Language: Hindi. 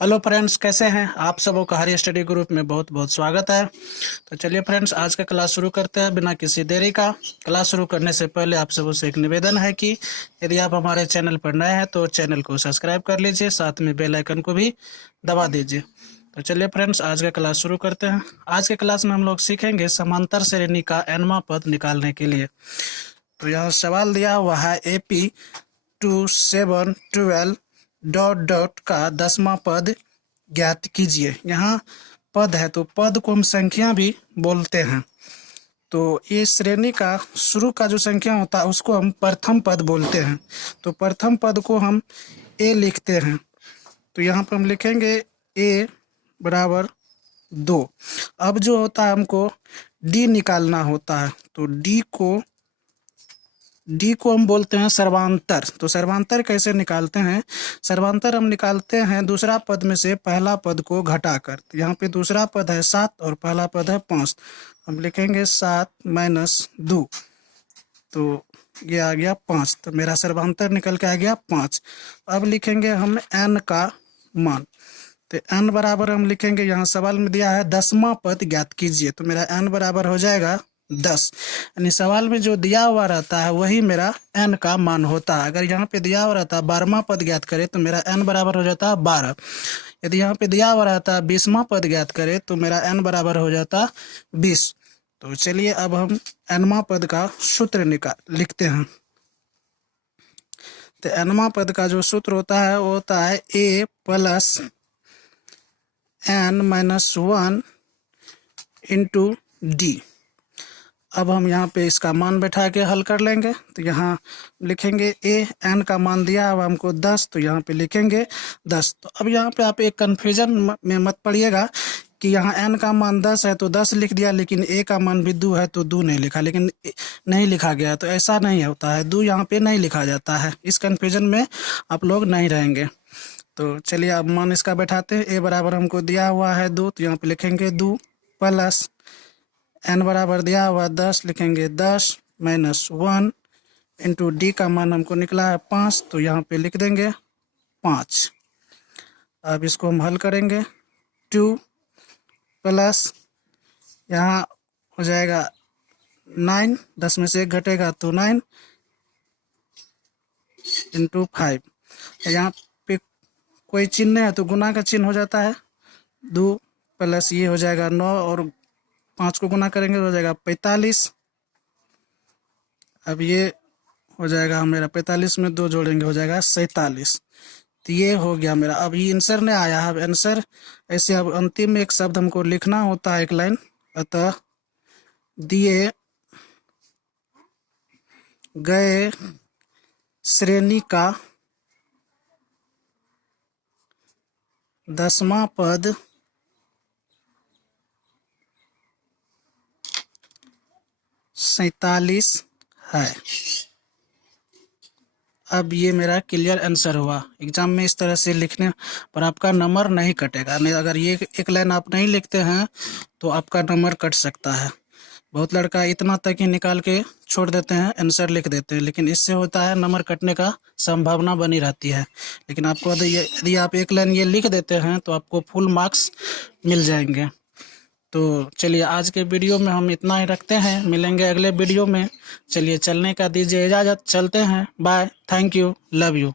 हेलो फ्रेंड्स, कैसे हैं आप सबों का हरी स्टडी ग्रुप में बहुत बहुत स्वागत है। तो चलिए फ्रेंड्स, आज का क्लास शुरू करते हैं बिना किसी देरी का। क्लास शुरू करने से पहले आप सबों से एक निवेदन है कि यदि आप हमारे चैनल पर नए हैं तो चैनल को सब्सक्राइब कर लीजिए, साथ में बेल आइकन को भी दबा दीजिए। तो चलिए फ्रेंड्स, आज का क्लास शुरू करते हैं। आज के क्लास में हम लोग सीखेंगे समांतर श्रेणी का nवां पद निकालने के लिए। तो यहाँ सवाल दिया हुआ है AP 2712 ... का 10वां पद ज्ञात कीजिए। यहाँ पद है तो पद को हम संख्या भी बोलते हैं। तो ये श्रेणी का शुरू का जो संख्या होता है उसको हम प्रथम पद बोलते हैं। तो प्रथम पद को हम a लिखते हैं। तो यहाँ पर हम लिखेंगे a बराबर 2। अब जो होता है हमको d निकालना होता है। तो D को हम बोलते हैं सर्वांतर। तो सर्वांतर कैसे निकालते हैं? सर्वांतर हम निकालते हैं दूसरा पद में से पहला पद को घटाकर। तो यहाँ पे दूसरा पद है 7 और पहला पद है 5। हम लिखेंगे 7 - 2, तो ये आ गया 5। तो मेरा सर्वांतर निकल के आ गया 5। अब लिखेंगे हम n का मान। तो n बराबर हम लिखेंगे, यहाँ सवाल में दिया है 10वां पद ज्ञात कीजिए। तो मेरा n बराबर हो जाएगा 10। यानी सवाल में जो दिया हुआ रहता है वही मेरा n का मान होता है। अगर यहाँ पे दिया हुआ रहता है 12वां पद ज्ञात करे तो मेरा n बराबर हो जाता है 12। यदि यहाँ पे दिया हुआ रहता है 20वां पद ज्ञात करे तो मेरा n बराबर हो जाता 20। तो चलिए अब हम nवां पद का सूत्र लिखते हैं। तो nवां पद का जो सूत्र होता है वो होता है a + n - 1 × d। अब हम यहाँ पे इसका मान बैठा के हल कर लेंगे। तो यहाँ लिखेंगे n का मान दिया है हमको 10, तो यहाँ पे लिखेंगे 10। तो अब यहाँ पे आप एक कन्फ्यूजन में मत पड़िएगा कि यहाँ n का मान 10 है तो 10 लिख दिया, लेकिन a का मान भी 2 है तो 2 नहीं लिखा, लेकिन नहीं लिखा गया। तो ऐसा नहीं होता है, 2 यहाँ पे नहीं लिखा जाता है। इस कन्फ्यूजन में आप लोग नहीं रहेंगे। तो चलिए अब मान इसका बैठाते हैं। a बराबर हमको दिया हुआ है 2, तो यहाँ पे लिखेंगे 2 + n बराबर दिया हुआ 10, लिखेंगे 10 - 1 × d का मान हमको निकला है 5, तो यहाँ पे लिख देंगे 5। अब इसको हम हल करेंगे। 2 + यहाँ हो जाएगा 9, 10 में से 1 घटेगा तो 9 × 5। यहाँ पे कोई चिन्ह नहीं है तो गुना का चिन्ह हो जाता है। 2 + ये हो जाएगा 9 और 5 को गुना करेंगे तो हो जाएगा 45। अब ये हो जाएगा मेरा 45 में 2 जोड़ेंगे हो जाएगा 47। तो ये हो गया मेरा। अब ये आंसर नहीं आया है। आंसर ऐसे अब अंतिम में एक शब्द हमको लिखना होता है, एक लाइन। अतः दिए गए श्रेणी का 10वां पद सैतालीस है। अब ये मेरा क्लियर आंसर हुआ। एग्जाम में इस तरह से लिखने पर आपका नंबर नहीं कटेगा। नहीं, अगर ये एक लाइन आप नहीं लिखते हैं तो आपका नंबर कट सकता है। बहुत लड़का इतना तक ही निकाल के छोड़ देते हैं, आंसर लिख देते हैं, लेकिन इससे होता है नंबर कटने का संभावना बनी रहती है। लेकिन आपको यदि आप एक लाइन ये लिख देते हैं तो आपको फुल मार्क्स मिल जाएंगे। तो चलिए आज के वीडियो में हम इतना ही रखते हैं, मिलेंगे अगले वीडियो में। चलिए चलने का दीजिए इजाज़त, चलते हैं। Bye, thank you, love you.